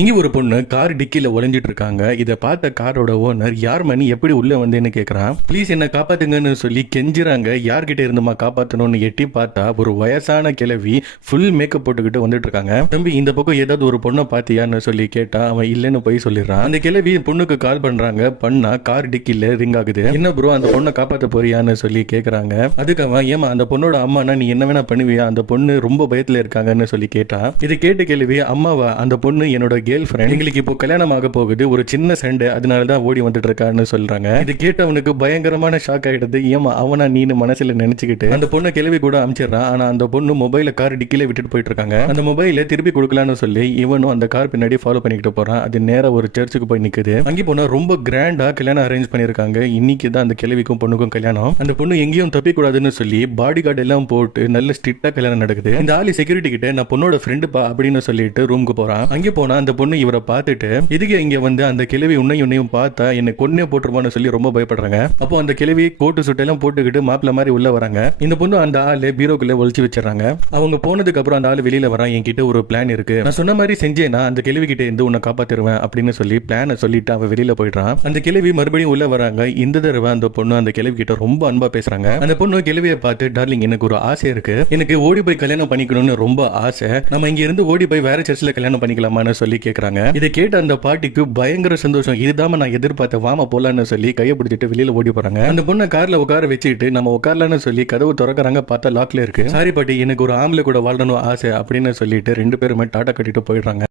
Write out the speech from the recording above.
இங்க ஒரு பொண்ணு கார் டிக்கில ஒளிஞ்சிட்டு இருக்காங்க. இதை பார்த்த காரோட ஓனர் யார் மணி எப்படி உள்ள வந்தேன்னு கேக்குறான். ப்ளீஸ் என்ன காப்பாத்துங்கன்னு சொல்லி கெஞ்சுறாங்க. யார்கிட்ட இருந்துமா காப்பாத்தணும்னு எட்டி பார்த்தா ஒரு வயசான கிழவி ஃபுல் மேக்கப் போட்டுக்கிட்டு வந்துட்டு இருக்காங்க. தம்பி இந்த பக்கம் ஏதாவது ஒரு பொண்ணை பாத்தியான்னு சொல்லி கேட்டா அவன் இல்லன்னு போய் சொல்லிடுறான். அந்த கிழவி பொண்ணுக்கு கால் பண்றாங்க. பண்ணா கார் டிக்கில ரிங் ஆகுது. என்ன ப்ரோ அந்த பொண்ணை காப்பாத்த போறியான்னு சொல்லி கேக்குறாங்க. அதுக்கு அவன் ஏமா அந்த பொண்ணோட அம்மானா நீ என்ன வேணா பண்ணுவியா, அந்த பொண்ணு ரொம்ப பயத்துல இருக்காங்கன்னு சொல்லி கேட்டா. இதை கேட்ட கேள்வி அம்மாவா, அந்த பொண்ணு என்னோட கேர்ள் ஃப்ரெண்ட், எங்களுக்கு இப்போ கல்யாணம் ஆக போகுது, ஒரு சின்ன சண்டை, அதனாலதான் ஓடி வந்துட்டு இருக்கான்னு சொல்றாங்க. இது கேட்டவனுக்கு பயங்கரமான ஷாக் ஆகிடுது. ஏமா அவனா நீனு மனசுல நினைச்சுக்கிட்டு அந்த பொண்ணை கிளவி கூட அமிச்சிடறான். ஆனா அந்த பொண்ணு மொபைல கார் டிக்கில விட்டுட்டு போயிட்டு இருக்காங்க. அந்த மொபைல திருப்பி கொடுக்கலான்னு சொல்லி இவனும் அந்த கார் பின்னாடி ஃபாலோ பண்ணிக்கிட்டு போறான். அது நேரா ஒரு சர்ச்சுக்கு போய் நிக்குது. அங்கே போனா ரொம்ப கிராண்டா கல்யாணம் அரேஞ்ச் பண்ணிருக்காங்க. இன்னைக்கு தான் அந்த கிளவிக்கும் பொண்ணுக்கும் கல்யாணம். அந்த பொண்ணு எங்கேயும் தப்பி கூடாதுன்னு சொல்லி பாடி கார்டு எல்லாம் போட்டு நல்ல ஸ்ட்ரிக்டா கல்யாணம் நடக்குது. இந்த ஆளு செக்யூரிட்டி கிட்ட நான் பொண்ணோட ஃப்ரெண்டு பா அப்படின்னு சொல்லிட்டு ரூமுக்கு போறான். அங்கே போனா அந்த பொண்ணு இவரை பார்த்துட்டு இதுக்கு இங்க வந்து அந்த கிழவி உன்னையும் பார்த்தா என்ன கொன்னே போட்டுருவான்னு சொல்லி ரொம்ப பயப்படுறாங்க. அப்போ அந்த கிழவி கோட்டு சுட்டெல்லாம் போட்டுக்கிட்டு மாப்பிள்ள மாதிரி உள்ள வராங்க. இந்த பொண்ணு அந்த ஆளு பீரோக்குள்ள ஒளிச்சு வச்சிடறாங்க. அவங்க போனதுக்கு அப்புறம் அந்த ஆளு வெளியில வரான். என்கிட்ட ஒரு பிளான் இருக்கு, நான் சொன்ன மாதிரி செஞ்சேன்னா அந்த கிழவி கிட்ட இருந்து உன்னை காப்பாத்திருவேன் அப்படின்னு சொல்லி பிளான சொல்லிட்டு அவன் வெளியில போயிடுறான். அந்த கிழவி மறுபடியும் உள்ள வராங்க. இந்த தடவை அந்த பொண்ணு அந்த கிழவி கிட்ட ரொம்ப அன்பா பேசுறாங்க. அந்த பொண்ணு கிழவியை பார்த்து டார்லிங் எனக்கு ஒரு ஆசை இருக்கு, எனக்கு ஓடி போய் கல்யாணம் பண்ணிக்கணும்னு ரொம்ப ஆசை, நம்ம இங்க இருந்து ஓடி போய் வேற சர்ச்சில் கல்யாணம் பண்ணிக்கலாமான்னு சொல்லி கேட்கறாங்க. இதை கேட்ட அந்த பாட்டிக்கு பயங்கர சந்தோஷம். இதுதான் நான் எதிர்பார்த்த, வாமா போலான்னு சொல்லி கையை பிடிச்சிட்டு வெளியில ஓடி போறாங்க. அந்த பொண்ணை கார்ல உட்கார வச்சுட்டு நம்ம உட்காரலான்னு சொல்லி கதவு திறக்கறாங்க. பார்த்தா லாக்ல இருக்கு. சாரி பாட்டி எனக்கு ஒரு ஆம்பளை கூட வாழணும் ஆசை அப்படின்னு சொல்லிட்டு ரெண்டு பேருமே டாட்டா கட்டிட்டு போயிடுறாங்க.